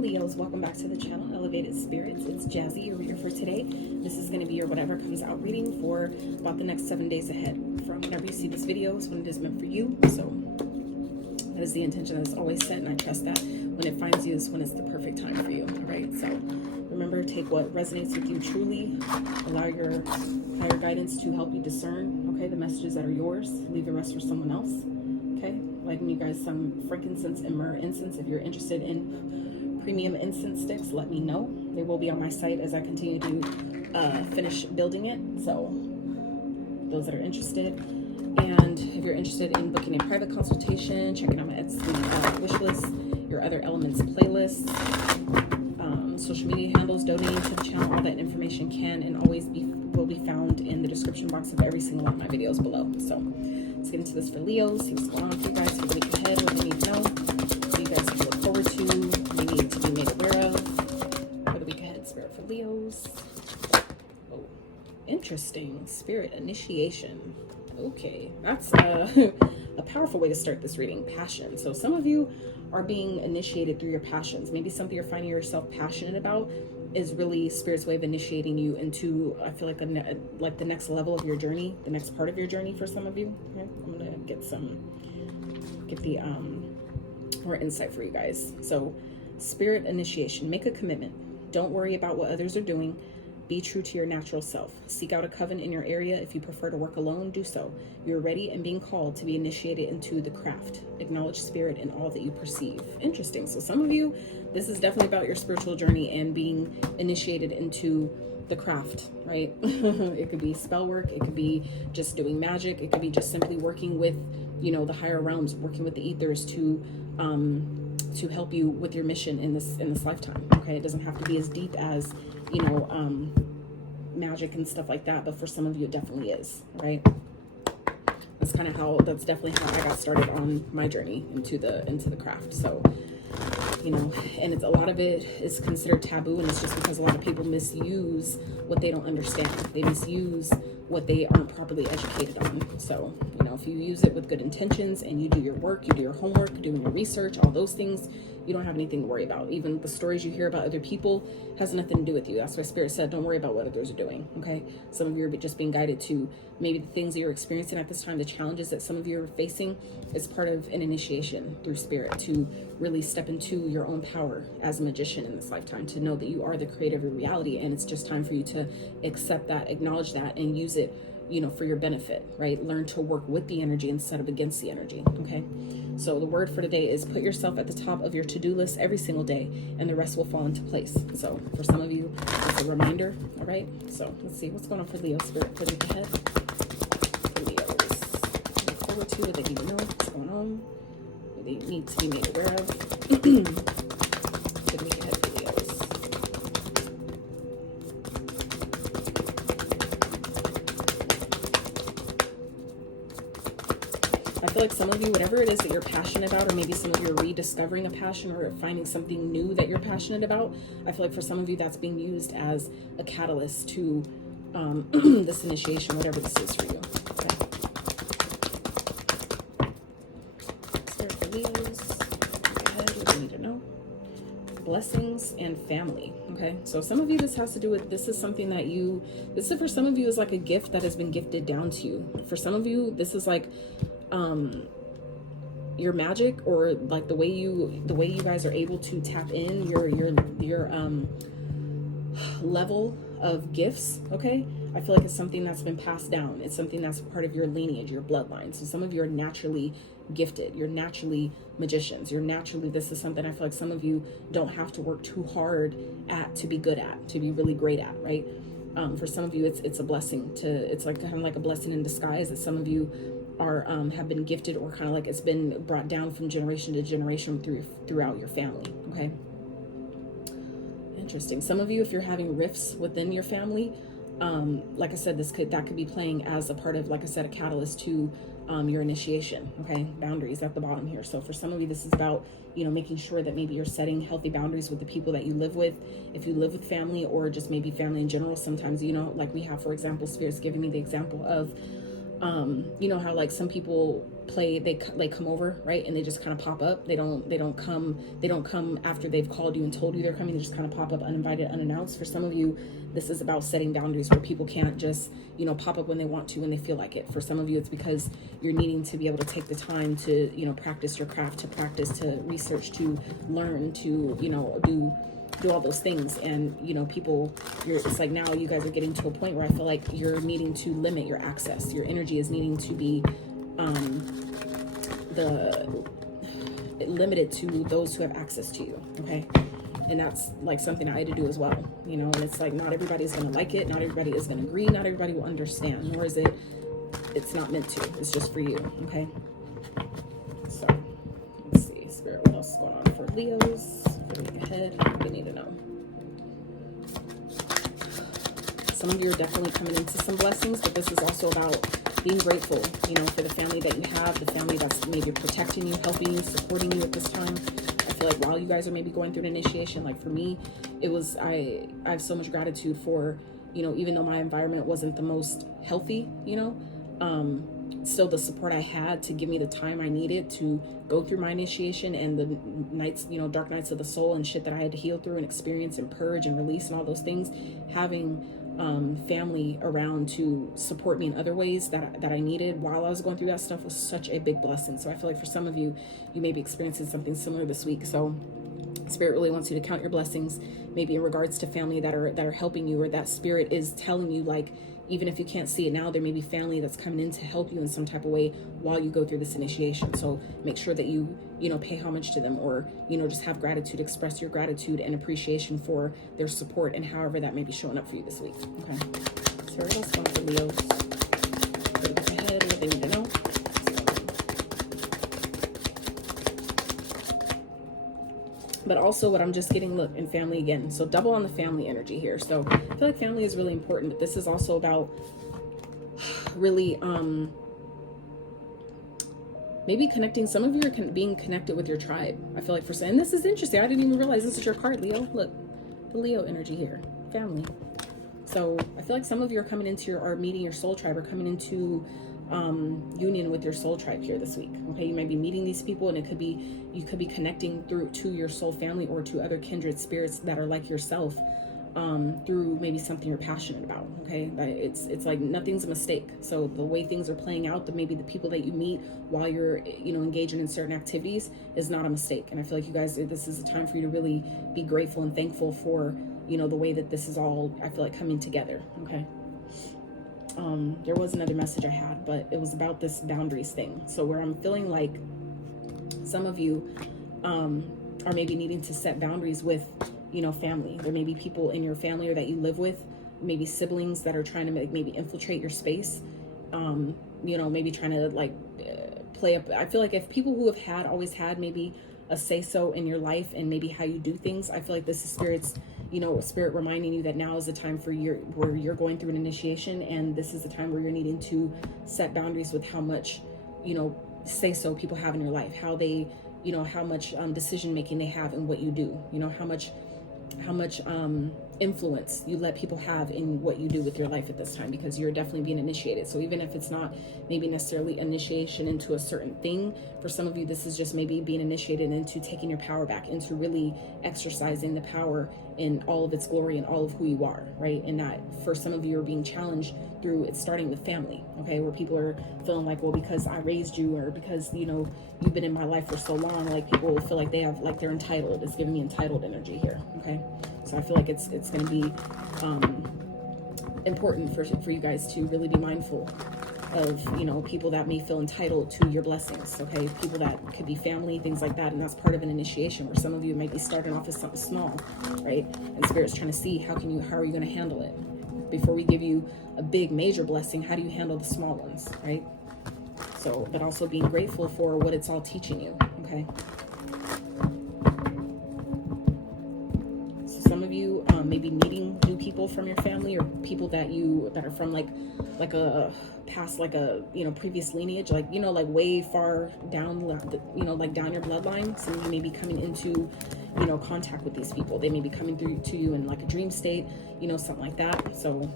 Leos, welcome back to the channel Elevated Spirits. It's Jazzy, your reader for today. This is going to be your whatever comes out reading for about the next 7 days ahead. From whenever you see this video is when it is meant for you. So that is the intention that is always set, and I trust that when it finds you is when it's the perfect time for you. All right, so remember, take what resonates with you truly. Allow your higher guidance to help you discern, okay, the messages that are yours. Leave the rest for someone else. Okay, liking you guys some frankincense and myrrh incense. If you're interested in premium incense sticks, let me know. They will be on my site as I continue to finish building it. So those that are interested, and if you're interested in booking a private consultation, checking out my Etsy wish list, your other elements playlist, social media handles, donating to the channel, all that information can and always will be found in the description box of every single one of my videos below. So let's get into this for Leos. See what's going on for you guys for the week ahead, what you need to know, what you guys can look forward to, what you need to be made aware of for the week ahead. Spirit for Leos. Oh, interesting. Spirit initiation. Okay, that's a powerful way to start this reading. Passion. So some of you are being initiated through your passions. Maybe something you're finding yourself passionate about is really Spirit's way of initiating you into, I feel like, the next level of your journey, the next part of your journey for some of you. Okay? I'm gonna get the more insight for you guys. So Spirit initiation. Make a commitment. Don't worry about what others are doing. Be true to your natural self. Seek out a coven in your area. If you prefer to work alone, do so. You're ready and being called to be initiated into the craft. Acknowledge Spirit in all that you perceive. Interesting. So some of you, this is definitely about your spiritual journey and being initiated into the craft, right? It could be spell work. It could be just doing magic. It could be just simply working with, you know, the higher realms, working with the ethers to help you with your mission in this lifetime. Okay, it doesn't have to be as deep as, you know, magic and stuff like that, but for some of you it definitely is, right? That's definitely how I got started on my journey into the craft. So, you know, and a lot of it is considered taboo, and it's just because a lot of people misuse what they don't understand. They misuse what they aren't properly educated on. So, you know, if you use it with good intentions and you do your work, you do your homework, doing your research, all those things, you don't have anything to worry about. Even the stories you hear about other people has nothing to do with you. That's why Spirit said, don't worry about what others are doing, okay? Some of you are just being guided to maybe the things that you're experiencing at this time, the challenges that some of you are facing is part of an initiation through Spirit to really step into your own power as a magician in this lifetime, to know that you are the creator of your reality, and it's just time for you to accept that, acknowledge that, and use it, you know, for your benefit, right? Learn to work with the energy instead of against the energy, okay? So the word for today is put yourself at the top of your to-do list every single day, and the rest will fall into place. So for some of you, it's a reminder, all right? So let's see what's going on for Leo Spirit for the week ahead. For Leos, look forward to it, they need to know what's going on, what they need to be made aware of. For the week ahead for Leos. I feel like some of you, whatever it is that you're passionate about, or maybe some of you are rediscovering a passion or finding something new that you're passionate about, I feel like for some of you that's being used as a catalyst to this initiation, whatever this is for you. Okay. Spirit for Leos, go ahead, what do you need to know? Blessings and family. Okay, so some of you, this has to do with, this is something that this is for some of you is like a gift that has been gifted down to you. For some of you, this is like your magic, or like the way you guys are able to tap in your level of gifts. Okay, I feel like it's something that's been passed down. It's something that's part of your lineage, your bloodline. So some of you are naturally gifted, you're naturally magicians, this is something I feel like some of you don't have to work too hard at to be good at, to be really great at, right? For some of you it's a blessing it's like kind of like a blessing in disguise, that some of you are have been gifted, or kind of like it's been brought down from generation to generation throughout your family. Okay, interesting. Some of you, if you're having rifts within your family, like I said, that could be playing as a part of, like I said, a catalyst to your initiation. Okay, boundaries at the bottom here. So for some of you, this is about, you know, making sure that maybe you're setting healthy boundaries with the people that you live with. If you live with family, or just maybe family in general, sometimes, you know, like we have, for example, Spirit's giving me the example of You know how like some people play, they come over, right, and they just kind of pop up. They don't come after they've called you and told you they're coming. They just kind of pop up uninvited, unannounced. For some of you, this is about setting boundaries where people can't just, you know, pop up when they want to, when they feel like it. For some of you, it's because you're needing to be able to take the time to, you know, practice your craft, to practice, to research, to learn, to, you know, do all those things. And, you know, people, it's like now you guys are getting to a point where I feel like you're needing to limit your access. Your energy is needing to be limited to those who have access to you. Okay. And that's like something I had to do as well, you know. And it's like not everybody's going to like it, not everybody is going to agree, not everybody will understand, nor is it's not meant to. It's just for you. Okay. So let's see, Spirit, what else is going on for Leos for the week ahead? What do they need to know? Some of you are definitely coming into some blessings, but this is also about being grateful, you know, for the family that you have, the family that's maybe protecting you, helping you, supporting you at this time. I feel like while you guys are maybe going through an initiation, like for me, it was, I have so much gratitude for, you know, even though my environment wasn't the most healthy, you know, still the support I had to give me the time I needed to go through my initiation, and the nights, you know, dark nights of the soul and shit that I had to heal through and experience and purge and release and all those things. Having family around to support me in other ways that I needed while I was going through that stuff was such a big blessing. So I feel like for some of you, you may be experiencing something similar this week. So Spirit really wants you to count your blessings, maybe in regards to family that are helping you, or that Spirit is telling you, like, even if you can't see it now, there may be family that's coming in to help you in some type of way while you go through this initiation. So make sure that you know, pay homage to them, or, you know, just have gratitude, express your gratitude and appreciation for their support and however that may be showing up for you this week. Okay. So what else going for Leos? Look ahead, what they need to know. But also what I'm just getting, look, in family again. So double on the family energy here. So I feel like family is really important, but this is also about really maybe connecting. Some of you are being connected with your tribe. I feel like and this is interesting. I didn't even realize this is your card, Leo. Look, the Leo energy here, family. So I feel like some of you are coming into are meeting your soul tribe, or coming into union with your soul tribe here this week. Okay, you might be meeting these people, and you could be connecting to your soul family, or to other kindred spirits that are like yourself, through maybe something you're passionate about. Okay, it's like nothing's a mistake. So the way things are playing out, maybe the people that you meet while you're, you know, engaging in certain activities is not a mistake. And I feel like you guys, this is a time for you to really be grateful and thankful for, you know, the way that this is all, I feel like, coming together. Okay. There was another message I had, but it was about this boundaries thing. So where I'm feeling like some of you are maybe needing to set boundaries with, you know, family. There may be people in your family or that you live with, maybe siblings that are trying to maybe infiltrate your space. You know, maybe trying to like play up. I feel like if people who have always had maybe a say-so in your life and maybe how you do things, I feel like this is Spirit reminding you that now is the time for where you're going through an initiation, and this is the time where you're needing to set boundaries with how much, you know, say-so people have in your life, how they, you know, how much decision making they have in what you do, you know, how much influence you let people have in what you do with your life at this time, because you're definitely being initiated. So even if it's not maybe necessarily initiation into a certain thing, for some of you this is just maybe being initiated into taking your power back, into really exercising the power in all of its glory and all of who you are, right? And that for some of you are being challenged through it starting with family, okay, where people are feeling like, well, because I raised you, or because, you know, you've been in my life for so long, like people will feel like they have, like they're entitled. It's giving me entitled energy here. Okay, so I feel like it's going to be important for you guys to really be mindful of, you know, people that may feel entitled to your blessings. Okay, people that could be family, things like that. And that's part of an initiation, where some of you might be starting off as something small, right? And Spirit's trying to see how are you going to handle it before we give you a big major blessing. How do you handle the small ones, right? So, but also being grateful for what it's all teaching you. Okay, so some of you may be meeting new people from your family, or people that are from like a past, like a, you know, previous lineage, like, you know, like way far down, you know, like down your bloodline. So you may be coming into, you know, contact with these people. They may be coming through to you in like a dream state, you know, something like that. So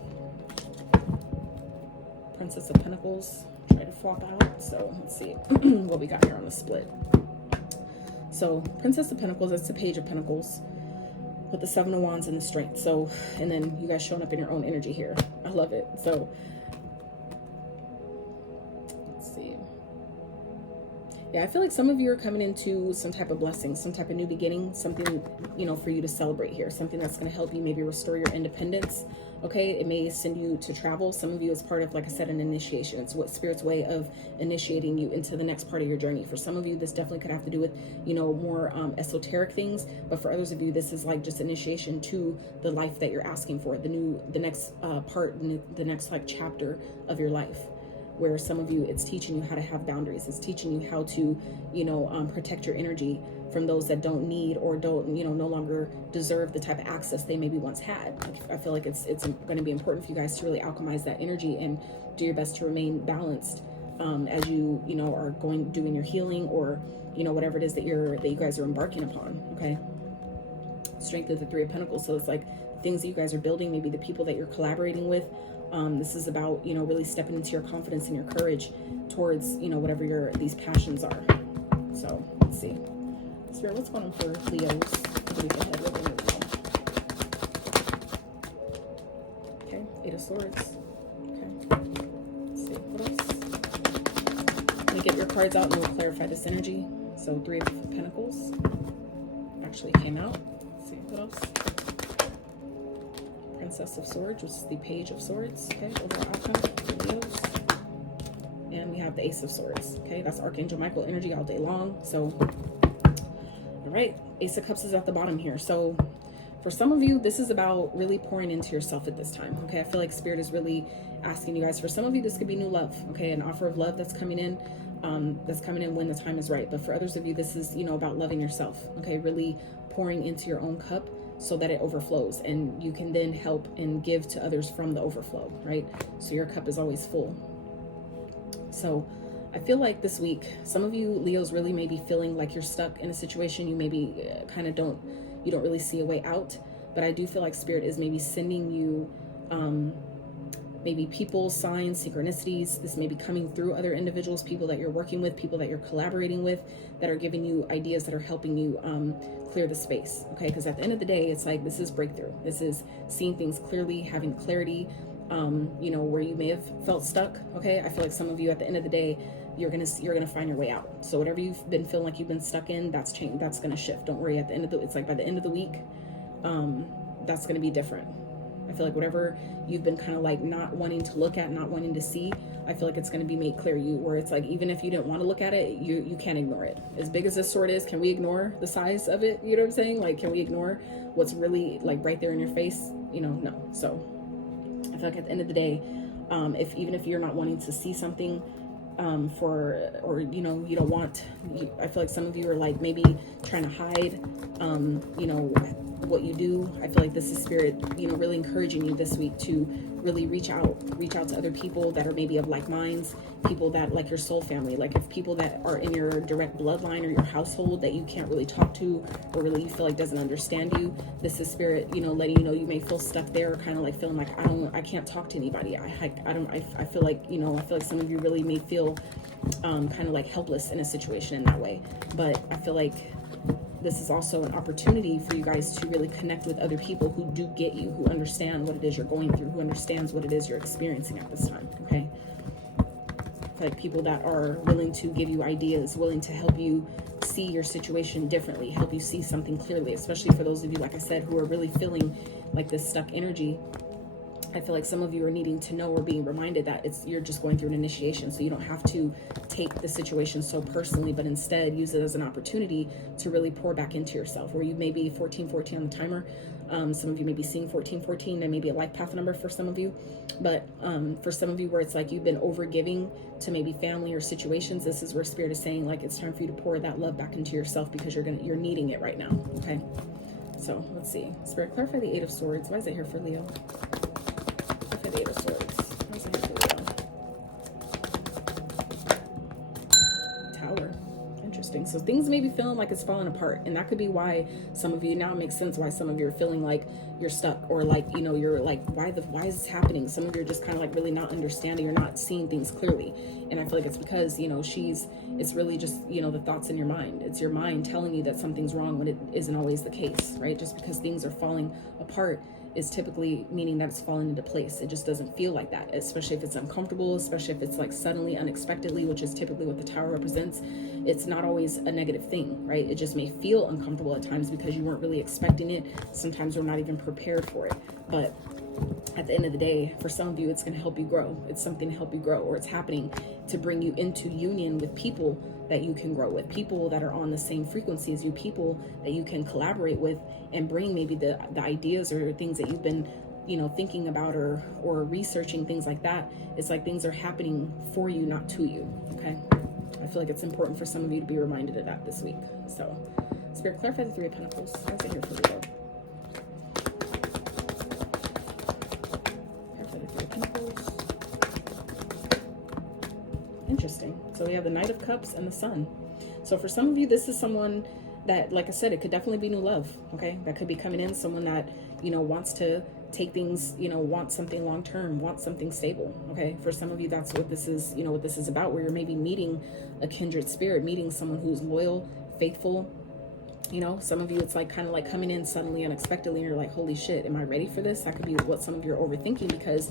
Princess of Pentacles. Try to flop out. So let's see what we got here on the split. So Princess of Pentacles, that's the Page of Pentacles with the Seven of Wands and the Strength. So, and then you guys showing up in your own energy here. I love it. So let's see. Yeah, I feel like some of you are coming into some type of blessing, some type of new beginning, something, you know, for you to celebrate here, something that's going to help you maybe restore your independence. Okay, it may send you to travel. Some of you is part of, like I said, an initiation. It's what Spirit's way of initiating you into the next part of your journey. For some of you, this definitely could have to do with, you know, more esoteric things. But for others of you, this is like just initiation to the life that you're asking for, the next part, the next like chapter of your life. Where some of you, it's teaching you how to have boundaries. It's teaching you how to, you know, protect your energy from those that don't need or don't, you know, no longer deserve the type of access they maybe once had. I feel like it's going to be important for you guys to really alchemize that energy and do your best to remain balanced as you know, are doing your healing, or, you know, whatever it is that you guys are embarking upon. Okay. Strength of the Three of Pentacles. So it's like things that you guys are building, maybe the people that you're collaborating with. This is about, you know, really stepping into your confidence and your courage towards, you know, whatever these passions are. So let's see. Spirit, what's going on for Leo's? Okay, Eight of Swords. Okay. Let's see, what else? Let me get your cards out and we'll clarify this energy. So Three of Pentacles actually came out. Let's see, what else? Princess of Swords, which is the Page of Swords. Okay, overall outcome for Leos. And we have the Ace of Swords. Okay, that's Archangel Michael energy all day long. So, all right, Ace of Cups is at the bottom here. So, for some of you, this is about really pouring into yourself at this time. Okay, I feel like Spirit is really asking you guys. For some of you, this could be new love. Okay, an offer of love that's coming in. That's coming in when the time is right. But for others of you, this is, you know, about loving yourself. Okay, really pouring into your own cup, so that it overflows and you can then help and give to others from the overflow, right? So your cup is always full. So I feel like this week, some of you Leos really may be feeling like you're stuck in a situation. You maybe kind of don't really see a way out, but I do feel like Spirit is maybe sending you maybe people, signs, synchronicities. This may be coming through other individuals, people that you're working with, people that you're collaborating with, that are giving you ideas that are helping you clear the space. Okay, because at the end of the day, it's like this is breakthrough. This is seeing things clearly, having clarity, you know, where you may have felt stuck. Okay, I feel like some of you at the end of the day, you're gonna find your way out. So whatever you've been feeling like you've been stuck in, that's changed. That's gonna shift. Don't worry. At the end of it's like by the end of the week, that's gonna be different. I feel like whatever you've been kind of like not wanting to look at, not wanting to see, I feel like it's going to be made clear to you, where it's like, even if you didn't want to look at it, you can't ignore it. As big as this sword is, can we ignore the size of it? You know what I'm saying? Like, can we ignore what's really like right there in your face? You know, no. So I feel like at the end of the day, even if you're not wanting to see something, or you know, you don't want, I feel like some of you are like maybe trying to hide, you know, what you do. I feel like this is Spirit, you know, really encouraging you this week to really reach out to other people that are maybe of like minds, people that like your soul family, like if people that are in your direct bloodline or your household that you can't really talk to, or really you feel like doesn't understand you. This is Spirit, you know, letting you know you may feel stuck there, kind of like feeling like I can't talk to anybody. I feel like, you know, I feel like some of you really may feel kind of like helpless in a situation in that way. But I feel like this is also an opportunity for you guys to really connect with other people who do get you, who understand what it is you're going through, who understands what it is you're experiencing at this time. Okay, like people that are willing to give you ideas, willing to help you see your situation differently, help you see something clearly, especially for those of you, like I said, who are really feeling like this stuck energy. I feel like some of you are needing to know or being reminded that you're just going through an initiation, so you don't have to take the situation so personally, but instead use it as an opportunity to really pour back into yourself, where you may be 1414 on the timer. Some of you may be seeing 1414. That may be a life path number for some of you, but for some of you where it's like you've been over giving to maybe family or situations, this is where Spirit is saying like it's time for you to pour that love back into yourself, because you're needing it right now. Okay, so let's see. Spirit, clarify the Eight of Swords. Why is it here for Leo? The Eight of Swords. What's it here for Leo? Tower. Interesting. So things may be feeling like it's falling apart, and that could be why some of you, now it makes sense why some of you are feeling like you're stuck, or like, you know, you're like, why is this happening? Some of you are just kind of like really not understanding, you're not seeing things clearly. And I feel like it's because, you know, it's really just, you know, the thoughts in your mind. It's your mind telling you that something's wrong when it isn't always the case, right? Just because things are falling apart is typically meaning that it's falling into place. It just doesn't feel like that, especially if it's uncomfortable, especially if it's like suddenly, unexpectedly, which is typically what the Tower represents. It's not always a negative thing, right? It just may feel uncomfortable at times because you weren't really expecting it. Sometimes we're not even prepared for it. But at the end of the day, for some of you, it's going to help you grow. It's something to help you grow, or it's happening to bring you into union with people that you can grow with, people that are on the same frequency as you, people that you can collaborate with and bring maybe the ideas or things that you've been, you know, thinking about or researching, things like that. It's like things are happening for you, not to you. Okay. I feel like it's important for some of you to be reminded of that this week. So Spirit, clarify the Three of Pentacles. What's it here for Virgo? Clarify the Three of Pentacles. Interesting. So we have the Knight of Cups and the Sun. So for some of you, this is someone that, like I said, it could definitely be new love. Okay. That could be coming in, someone that, you know, wants to take things, you know, want something long-term, want something stable. Okay. For some of you, that's what this is, you know, what this is about, where you're maybe meeting a kindred spirit, meeting someone who's loyal, faithful. You know, some of you, it's like kind of like coming in suddenly, unexpectedly, and you're like, holy shit, am I ready for this? That could be what some of you are overthinking, because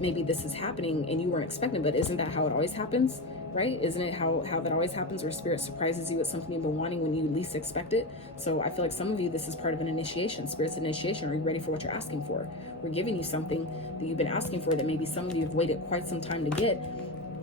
maybe this is happening and you weren't expecting, but isn't that how it always happens? Right? Isn't it how that always happens, where Spirit surprises you with something you've been wanting when you least expect it? So I feel like some of you, this is part of an initiation. Spirit's initiation. Are you ready for what you're asking for? We're giving you something that you've been asking for, that maybe some of you have waited quite some time to get.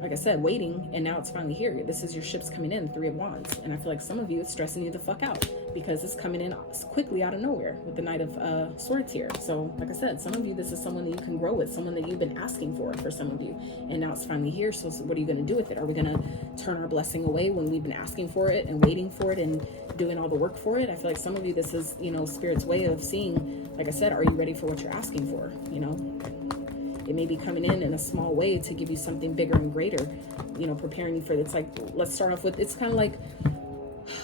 Like I said, waiting, and now it's finally here. This is your ships coming in, Three of Wands. And I feel like some of you, it's stressing you the fuck out, because it's coming in quickly out of nowhere with the Knight of Swords here. So like I said, some of you, this is someone that you can grow with, someone that you've been asking for some of you, and now it's finally here. So what are you going to do with it? Are we going to turn our blessing away when we've been asking for it and waiting for it and doing all the work for it? I feel like some of you, this is, you know, Spirit's way of seeing, like I said, are you ready for what you're asking for? You know, it may be coming in a small way to give you something bigger and greater, you know, preparing you for it. It's like, let's start off with, it's kind of like,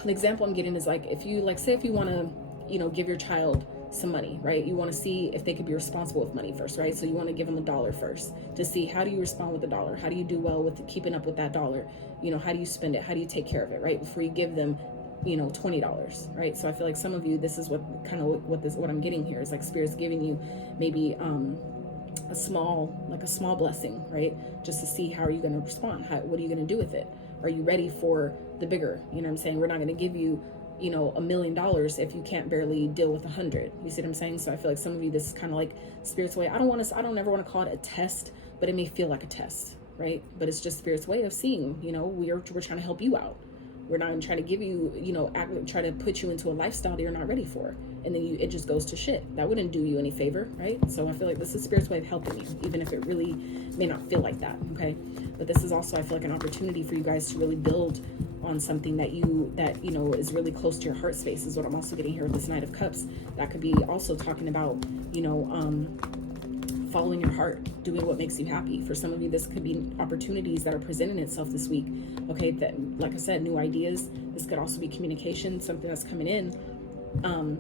the example I'm getting is like, if you, like, say if you want to, you know, give your child some money, right? You want to see if they could be responsible with money first, right? So you want to give them $1 first to see, how do you respond with $1? How do you do well with keeping up with that $1? You know, how do you spend it? How do you take care of it, right? Before you give them, you know, $20, right? So I feel like some of you, this is what kind of what I'm getting here is like, Spirit's giving you maybe, a small blessing, right? Just to see, how are you going to respond? What are you going to do with it? Are you ready for the bigger? You know what I'm saying? We're not going to give you, you know, $1 million if you can't barely deal with 100. You see what I'm saying? So I feel like some of you, this is kind of like Spirit's way. I don't ever want to call it a test, but it may feel like a test, right? But it's just Spirit's way of seeing, you know, we're trying to help you out. We're not even trying to give you, you know, try to put you into a lifestyle that you're not ready for. And then it just goes to shit. That wouldn't do you any favor, right? So I feel like this is Spirit's way of helping you, even if it really may not feel like that, okay? But this is also, I feel like, an opportunity for you guys to really build on something that you know, is really close to your heart space, is what I'm also getting here with this Knight of Cups. That could be also talking about, you know, following your heart, doing what makes you happy. For some of you, this could be opportunities that are presenting itself this week, okay? That, like I said, new ideas. This could also be communication, something that's coming in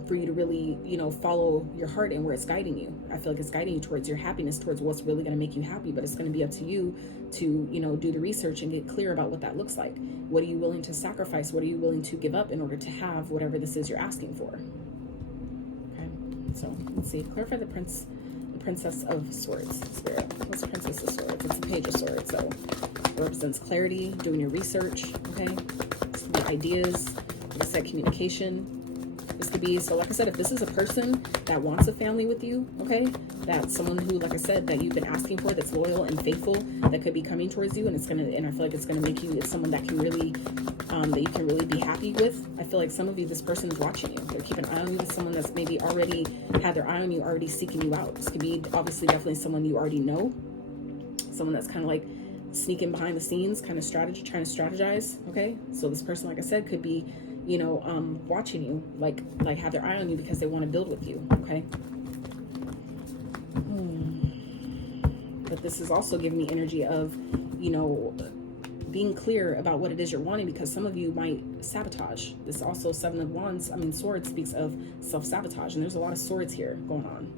for you to really, you know, follow your heart and where it's guiding you. I feel like it's guiding you towards your happiness, towards what's really going to make you happy, but it's going to be up to you to, you know, do the research and get clear about what that looks like. What are you willing to sacrifice? What are you willing to give up in order to have whatever this is you're asking for? Okay, so let's see. Clarify the Princess of Swords, Spirit. What's the Princess of Swords? It's the Page of Swords. So it represents clarity, doing your research, okay? This could be ideas, like I said, communication. This could be, so like I said, if this is a person that wants a family with you, okay? That's someone who, like I said, that you've been asking for, that's loyal and faithful, that could be coming towards you, and it's gonna, and I feel like it's gonna make you, it's someone that can really, that you can really be happy with. I feel like some of you, this person is watching you. They're keeping an eye on you. It's someone that's maybe already had their eye on you, already seeking you out. This could be obviously definitely someone you already know. Someone that's kind of like sneaking behind the scenes, kind of trying to strategize, okay? So this person, like I said, could be, you know, watching you, like have their eye on you because they want to build with you, okay? But this is also giving me energy of, you know, being clear about what it is you're wanting, because some of you might sabotage. This also, Seven of Wands, Swords speaks of self-sabotage, and there's a lot of swords here going on.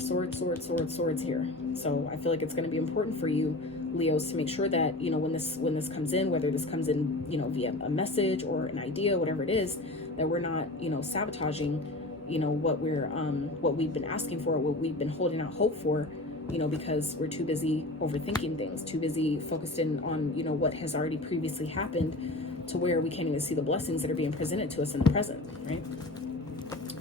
Swords here. So I feel like it's going to be important for you, Leos, to make sure that, you know, when this comes in, whether this comes in, you know, via a message or an idea, whatever it is, that we're not, you know, sabotaging, you know, what we've been asking for, what we've been holding out hope for, you know, because we're too busy overthinking things, too busy focused in on, you know, what has already previously happened, to where we can't even see the blessings that are being presented to us in the present, right?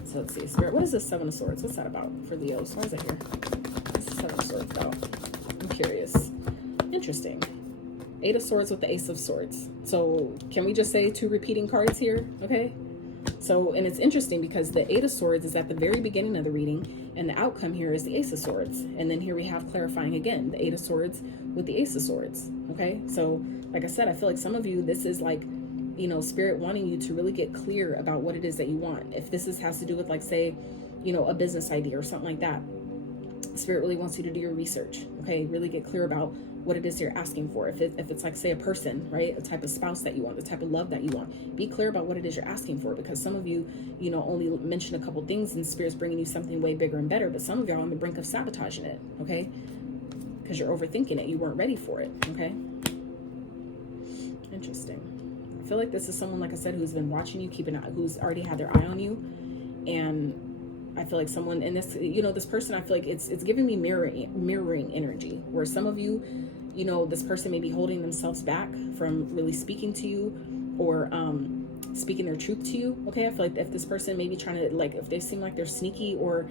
So let's see, Spirit, what is this Seven of Swords? What's that about for Leos? Why is that here? What's the Seven of Swords about? I'm curious. Interesting. Eight of Swords with the Ace of Swords. So can we just say 2 repeating cards here? Okay. So, and it's interesting because the Eight of Swords is at the very beginning of the reading, and the outcome here is the Ace of Swords. And then here we have clarifying again, the Eight of Swords with the Ace of Swords. Okay. So like I said, I feel like some of you, this is like, you know, Spirit wanting you to really get clear about what it is that you want. If this has to do with, like, say, you know, a business idea or something like that, Spirit really wants you to do your research. Okay. Really get clear about what it is you're asking for. If it's like, say, a person, right? A type of spouse that you want, the type of love that you want. Be clear about what it is you're asking for, because some of you, you know, only mention a couple things and Spirit's bringing you something way bigger and better, but some of y'all are on the brink of sabotaging it, okay? Because you're overthinking it. You weren't ready for it, okay? Interesting. I feel like this is someone, like I said, who's been watching you, who's already had their eye on you, and I feel like someone in this, you know, this person, I feel like it's giving me mirroring energy, where some of you, you know, this person may be holding themselves back from really speaking to you, or speaking their truth to you. Okay. I feel like if this person may be trying to, like, if they seem like they're sneaky, or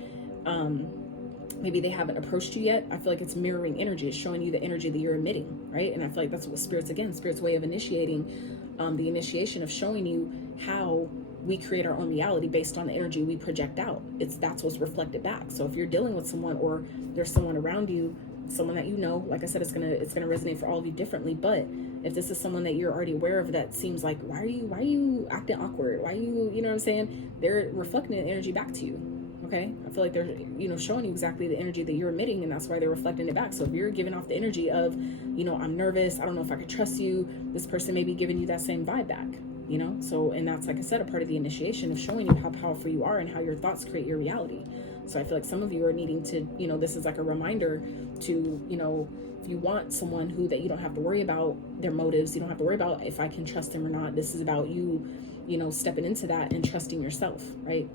maybe they haven't approached you yet, I feel like it's mirroring energy. It's showing you the energy that you're emitting, right? And I feel like that's what Spirit's way of initiating, the initiation of showing you how we create our own reality based on the energy we project out. That's what's reflected back. So if you're dealing with someone, or there's someone around you, someone that you know, like I said, it's gonna resonate for all of you differently. But if this is someone that you're already aware of, that seems like, why are you acting awkward? Why are you know what I'm saying? They're reflecting the energy back to you. Okay. I feel like they're, you know, showing you exactly the energy that you're emitting, and that's why they're reflecting it back. So if you're giving off the energy of, you know, I'm nervous, I don't know if I could trust you, this person may be giving you that same vibe back, you know? So, and that's, like I said, a part of the initiation of showing you how powerful you are and how your thoughts create your reality. So I feel like some of you are needing to, you know, this is like a reminder to, you know, if you want someone that you don't have to worry about their motives, you don't have to worry about if I can trust them or not. This is about you, you know, stepping into that and trusting yourself, right?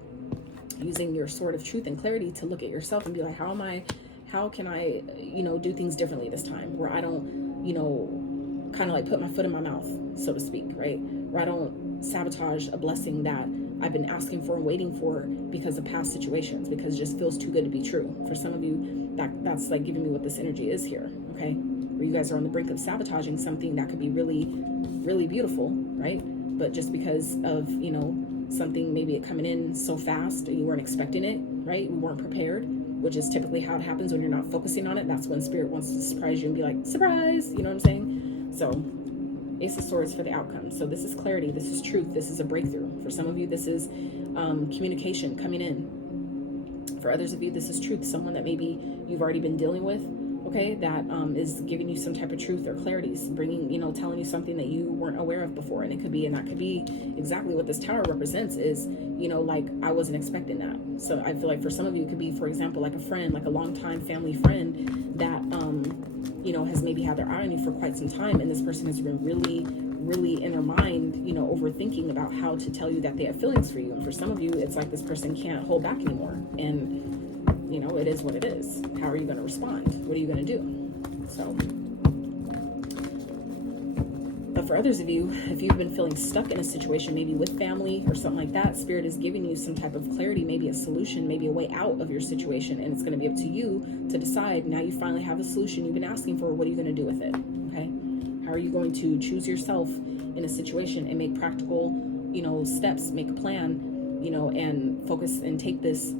Using your sword of truth and clarity to look at yourself and be like, how can I, you know, do things differently this time, where I don't, you know, kind of like put my foot in my mouth, so to speak, right? Where I don't sabotage a blessing that I've been asking for and waiting for because of past situations, because it just feels too good to be true. For some of you, that's like giving me what this energy is here, okay? Where you guys are on the brink of sabotaging something that could be really, really beautiful, right? But just because of, you know, something, maybe it coming in so fast and you weren't expecting it, right? We weren't prepared, which is typically how it happens when you're not focusing on it. That's when Spirit wants to surprise you and be like, surprise, you know what I'm saying? So Ace of Swords for the outcome. So this is clarity, this is truth, this is a breakthrough. For some of you, this is communication coming in. For others of you, this is truth, someone that maybe you've already been dealing with, okay, that is giving you some type of truth or clarity, bringing, you know, telling you something that you weren't aware of before. And that could be exactly what this tower represents, is, you know, like, I wasn't expecting that. So I feel like for some of you, it could be, for example, like a friend, like a longtime family friend that, you know, has maybe had their eye on you for quite some time. And this person has been really, really in their mind, you know, overthinking about how to tell you that they have feelings for you. And for some of you, it's like this person can't hold back anymore. And you know, it is what it is. How are you going to respond? What are you going to do? So, but for others of you, if you've been feeling stuck in a situation, maybe with family or something like that, Spirit is giving you some type of clarity, maybe a solution, maybe a way out of your situation. And it's going to be up to you to decide. Now you finally have a solution you've been asking for. What are you going to do with it? Okay. How are you going to choose yourself in a situation and make practical, you know, steps, make a plan, you know, and focus and take this,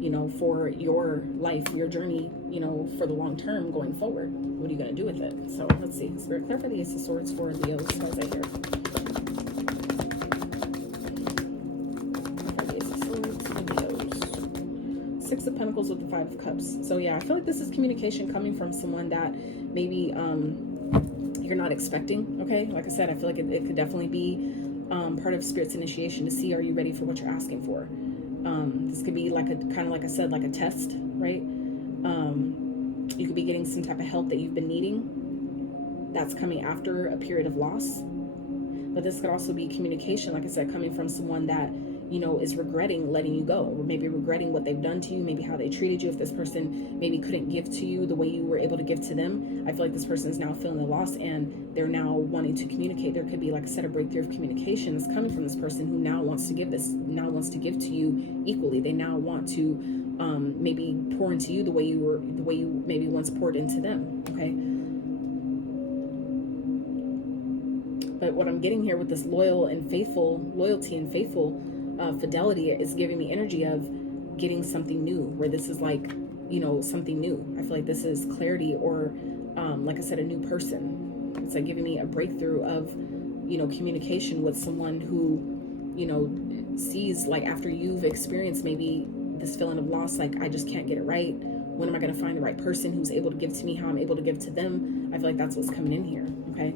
you know, for your life, your journey, you know, for the long term going forward. What are you going to do with it? So let's see. Spirit, clear for the Ace of Swords for Leos. How's that here? For the Ace of Swords and Leos. Six of Pentacles with the Five of Cups. So yeah, I feel like this is communication coming from someone that maybe you're not expecting, okay? Like I said, I feel like it could definitely be part of Spirit's initiation to see, are you ready for what you're asking for? This could be like a, kind of like I said, like a test, right? You could be getting some type of help that you've been needing that's coming after a period of loss. But this could also be communication, like I said, coming from someone that, you know, is regretting letting you go, or maybe regretting what they've done to you, maybe how they treated you. If this person maybe couldn't give to you the way you were able to give to them, I feel like this person is now feeling the loss and they're now wanting to communicate. There could be, like I said, a breakthrough of communication that's coming from this person who now wants to give to you equally. They now want to maybe pour into you the way you maybe once poured into them, okay? But what I'm getting here with this loyalty and faithful fidelity is giving me energy of getting something new, where this is like, you know, something new. I feel like this is clarity, or like I said, a new person. It's like giving me a breakthrough of, you know, communication with someone who, you know, sees, like, after you've experienced maybe this feeling of loss, like, I just can't get it right. When am I going to find the right person who's able to give to me how I'm able to give to them? I feel like that's what's coming in here, okay?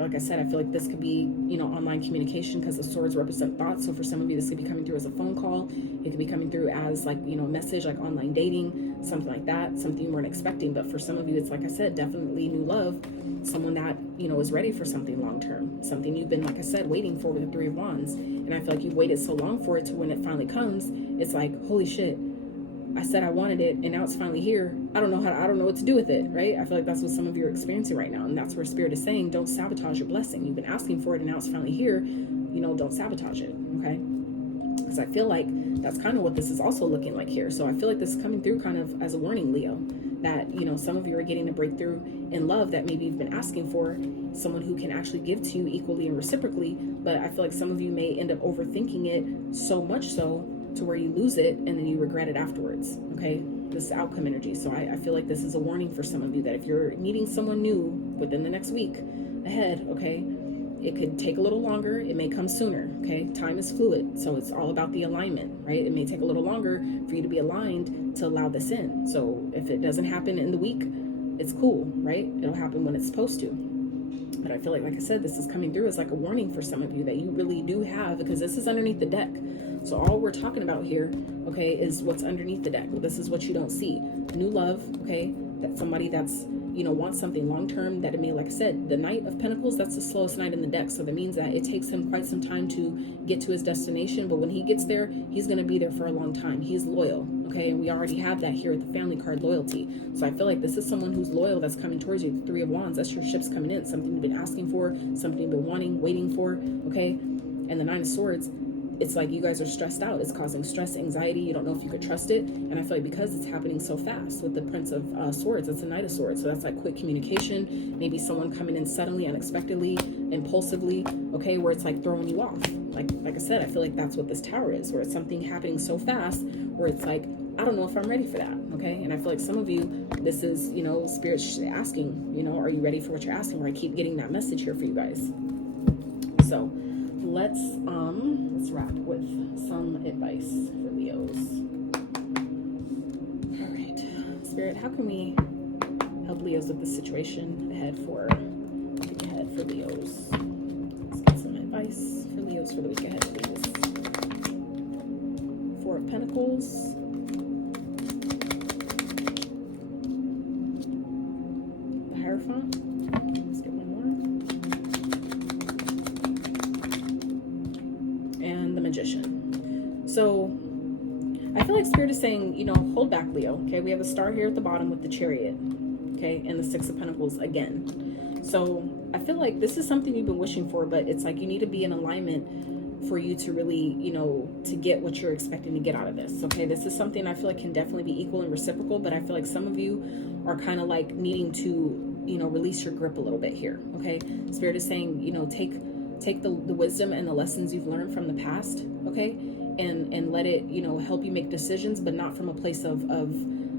Like I said, I feel like this could be, you know, online communication, because the swords represent thoughts. So for some of you, this could be coming through as a phone call. It could be coming through as, like, you know, a message, like online dating, something like that, something you weren't expecting. But for some of you, it's, like I said, definitely new love, someone that, you know, is ready for something long-term, something you've been, like I said, waiting for with the Three of Wands. And I feel like you've waited so long for it to when it finally comes, it's like, holy shit, I said I wanted it, and now it's finally here. I don't know what to do with it, right? I feel like that's what some of you are experiencing right now. And that's where Spirit is saying, don't sabotage your blessing. You've been asking for it, and now it's finally here. You know, don't sabotage it, okay? Because I feel like that's kind of what this is also looking like here. So I feel like this is coming through kind of as a warning, Leo, that, you know, some of you are getting a breakthrough in love that maybe you've been asking for, someone who can actually give to you equally and reciprocally. But I feel like some of you may end up overthinking it so much so to where you lose it and then you regret it afterwards, okay? This is outcome energy. So I feel like this is a warning for some of you that if you're meeting someone new within the next week ahead, okay, it could take a little longer. It may come sooner, okay? Time is fluid, so it's all about the alignment, right? It may take a little longer for you to be aligned to allow this in. So if it doesn't happen in the week, it's cool, right? It'll happen when it's supposed to. But I feel like I said, this is coming through as like a warning for some of you that you really do have, because this is underneath the deck. So all we're talking about here, okay, is what's underneath the deck. This is what you don't see. New love, okay, that somebody that's, you know, wants something long-term, that it may, like I said, the Knight of Pentacles, that's the slowest knight in the deck. So that means that it takes him quite some time to get to his destination. But when he gets there, he's going to be there for a long time. He's loyal, okay? And we already have that here with the family card, loyalty. So I feel like this is someone who's loyal that's coming towards you. The Three of Wands, that's your ships coming in. Something you've been asking for, something you've been wanting, waiting for, okay? And the Nine of Swords, it's like you guys are stressed out. It's causing stress, anxiety. You don't know if you could trust it. And I feel like because it's happening so fast with the Prince of Swords, it's a Knight of Swords. So that's like quick communication. Maybe someone coming in suddenly, unexpectedly, impulsively, okay, where it's like throwing you off. Like I said, I feel like that's what this Tower is, where it's something happening so fast where it's like, I don't know if I'm ready for that, okay? And I feel like some of you, this is, you know, Spirit asking, you know, are you ready for what you're asking? Where I keep getting that message here for you guys. So let's wrap with some advice for Leos. All right, Spirit, how can we help Leos with this situation ahead for Leos? Let's get some advice for Leos for the week ahead, please. Four of Pentacles. The Hierophant. Let's get one more. And the Magician. So I feel like Spirit is saying, you know, hold back, Leo. Okay, we have a star here at the bottom with the Chariot, okay, and the Six of Pentacles again. So I feel like this is something you've been wishing for, but it's like you need to be in alignment for you to really, you know, to get what you're expecting to get out of this. Okay, this is something I feel like can definitely be equal and reciprocal, but I feel like some of you are kind of like needing to, you know, release your grip a little bit here. Okay, Spirit is saying, you know, take the wisdom and the lessons you've learned from the past, okay, and let it, you know, help you make decisions, but not from a place of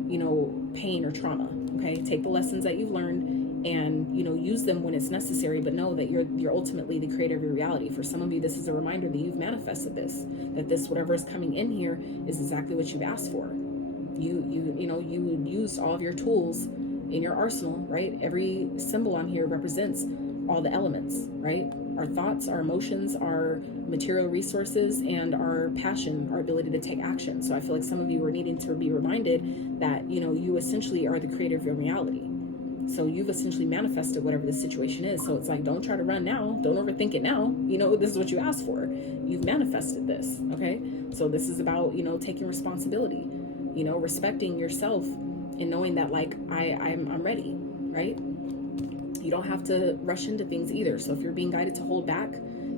you know, pain or trauma. Okay, take the lessons that you've learned and, you know, use them when it's necessary, but know that you're ultimately the creator of your reality. For some of you, this is a reminder that you've manifested this, that this whatever is coming in here is exactly what you've asked for. You know, you used all of your tools in your arsenal, right? Every symbol on here represents all the elements, right? Our thoughts, our emotions, our material resources, and our passion, our ability to take action. So I feel like some of you are needing to be reminded that, you know, you essentially are the creator of your reality. So you've essentially manifested whatever the situation is. So it's like, don't try to run now. Don't overthink it now. You know, this is what you asked for. You've manifested this, okay? So this is about, you know, taking responsibility, you know, respecting yourself and knowing that, like, I'm ready, right? You don't have to rush into things either. So if you're being guided to hold back,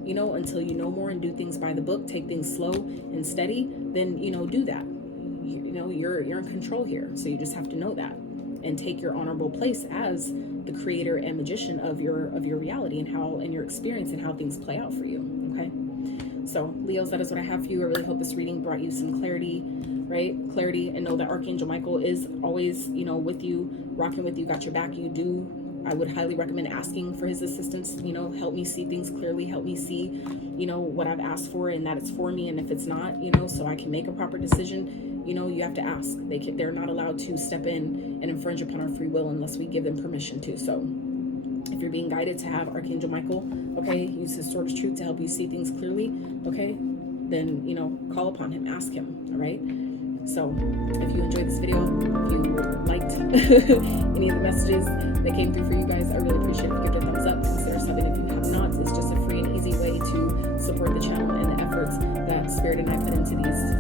you know, until you know more and do things by the book, take things slow and steady, then, you know, do that. You know, you're in control here. So you just have to know that and take your honorable place as the creator and magician of your reality and your experience and how things play out for you. Okay. So Leos, that is what I have for you. I really hope this reading brought you some clarity, right? Clarity, and know that Archangel Michael is always, you know, with you, rocking with you, got your back. I would highly recommend asking for his assistance. You know, help me see things clearly, help me see, you know, what I've asked for and that it's for me. And if it's not, you know, so I can make a proper decision, you know, you have to ask. They're not allowed to step in and infringe upon our free will unless we give them permission to. So if you're being guided to have Archangel Michael, okay, use his sword of truth to help you see things clearly, okay, then, you know, call upon him, ask him, all right? So if you enjoyed this video, if you liked any of the messages that came through for you guys, I really appreciate it. If you give it a thumbs up, consider subbing if you have not. It's just a free and easy way to support the channel and the efforts that Spirit and I put into these